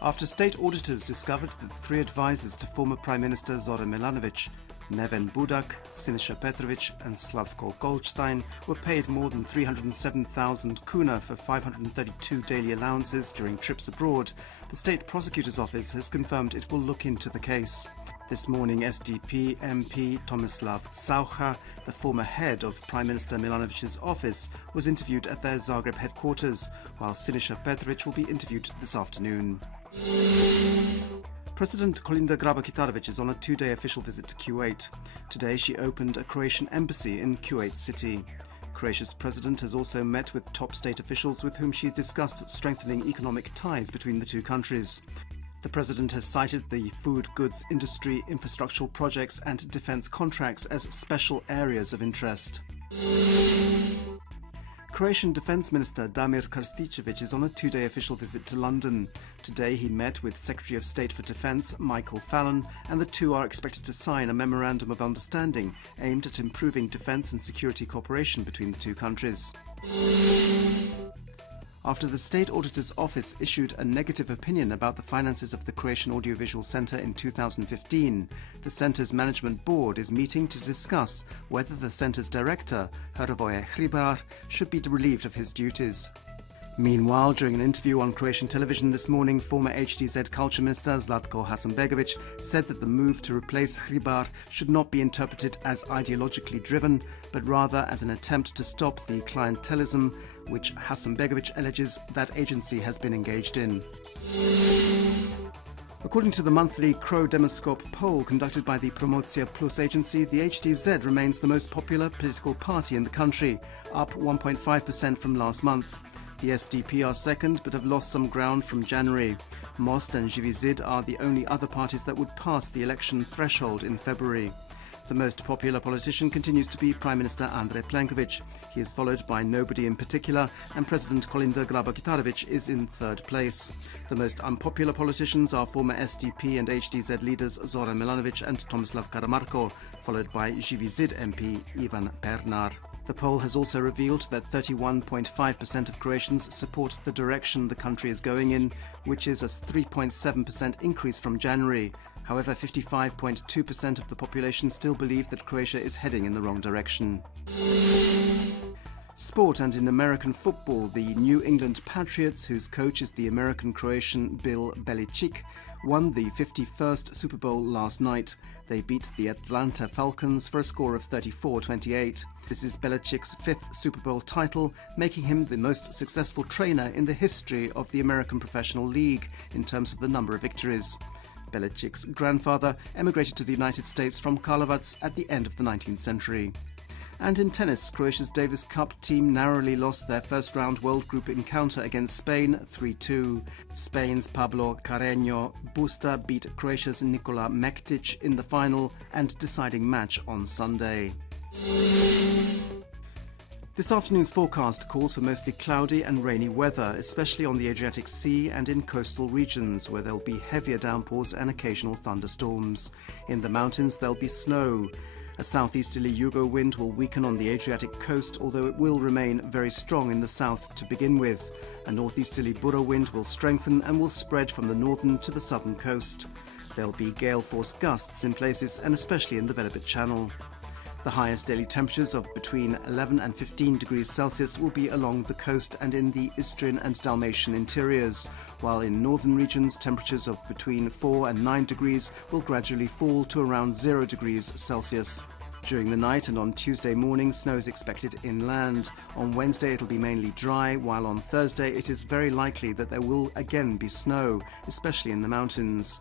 After state auditors discovered that 3 advisors to former Prime Minister Zoran Milanovic, Neven Budak, Siniša Petrovic and Slavko Goldstein, were paid more than 307,000 kuna for 532 daily allowances during trips abroad, the State Prosecutor's Office has confirmed it will look into the case. This morning, SDP MP Tomislav Saucha, the former head of Prime Minister Milanovic's office, was interviewed at their Zagreb headquarters, while Siniša Petrovic will be interviewed this afternoon. President Klinda Grabarovic is on a 2-day official visit to Kuwait. Today she opened a Croatian embassy in Kuwait City. Croatia's president has also met with top state officials with whom she discussed strengthening economic ties between the two countries. The president has cited the food goods industry, infrastructural projects and defence contracts as special areas of interest. Croatian Defence Minister Damir Krstičević is on a 2-day official visit to London. Today he met with Secretary of State for Defence Michael Fallon, and the two are expected to sign a memorandum of understanding aimed at improving defence and security cooperation between the two countries. After the State Auditor's Office issued a negative opinion about the finances of the Croatian Audiovisual Centre in 2015, the Centre's Management Board is meeting to discuss whether the Centre's director, Hrvoje Hribar, should be relieved of his duties. Meanwhile, during an interview on Croatian television this morning, former HDZ Culture Minister Zlatko Hasanbegovic said that the move to replace Hribar should not be interpreted as ideologically driven, but rather as an attempt to stop the clientelism which Hasanbegovic alleges that agency has been engaged in. According to the monthly Crow Demoscope poll conducted by the Promocija Plus agency, the HDZ remains the most popular political party in the country, up 1.5% from last month. The SDP are second, but have lost some ground from January. Most and Živi Zid are the only other parties that would pass the election threshold in February. The most popular politician continues to be Prime Minister Andrej Plenković. He is followed by nobody in particular, and President Klinda Grabar-Kitarović is in third place. The most unpopular politicians are former SDP and HDZ leaders Zoran Milanovic and Tomislav Karamarko, followed by Živi Zid MP Ivan Pernar. The poll has also revealed that 31.5% of Croatians support the direction the country is going in, which is a 3.7% increase from January. However, 55.2% of the population still believe that Croatia is heading in the wrong direction. Sport, and in American football, the New England Patriots, whose coach is the American-Croatian Bill Belichick, won the 51st Super Bowl last night. They beat the Atlanta Falcons for a score of 34-28. This is Belichick's 5th Super Bowl title, making him the most successful trainer in the history of the American Professional League in terms of the number of victories. Belichick's grandfather emigrated to the United States from Karlovac at the end of the 19th century. And in tennis, Croatia's Davis Cup team narrowly lost their first-round World Group encounter against Spain 3-2. Spain's Pablo Carreño Busta beat Croatia's Nikola Mektic in the final and deciding match on Sunday. This afternoon's forecast calls for mostly cloudy and rainy weather, especially on the Adriatic Sea and in coastal regions, where there'll be heavier downpours and occasional thunderstorms. In the mountains, there'll be snow. A southeasterly Yugo wind will weaken on the Adriatic coast, although it will remain very strong in the south to begin with. A northeasterly Bura wind will strengthen and will spread from the northern to the southern coast. There'll be gale-force gusts in places, and especially in the Velebit Channel. The highest daily temperatures of between 11 and 15 degrees Celsius will be along the coast and in the Istrian and Dalmatian interiors, while in northern regions temperatures of between 4 and 9 degrees will gradually fall to around 0 degrees Celsius. During the night and on Tuesday morning, snow is expected inland. On Wednesday it'll be mainly dry, while on Thursday it is very likely that there will again be snow, especially in the mountains.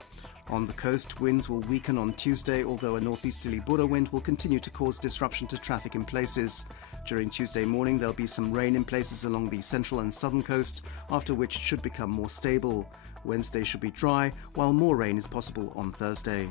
On the coast, winds will weaken on Tuesday, although a northeasterly Bura wind will continue to cause disruption to traffic in places. During Tuesday morning, there'll be some rain in places along the central and southern coast, after which it should become more stable. Wednesday should be dry, while more rain is possible on Thursday.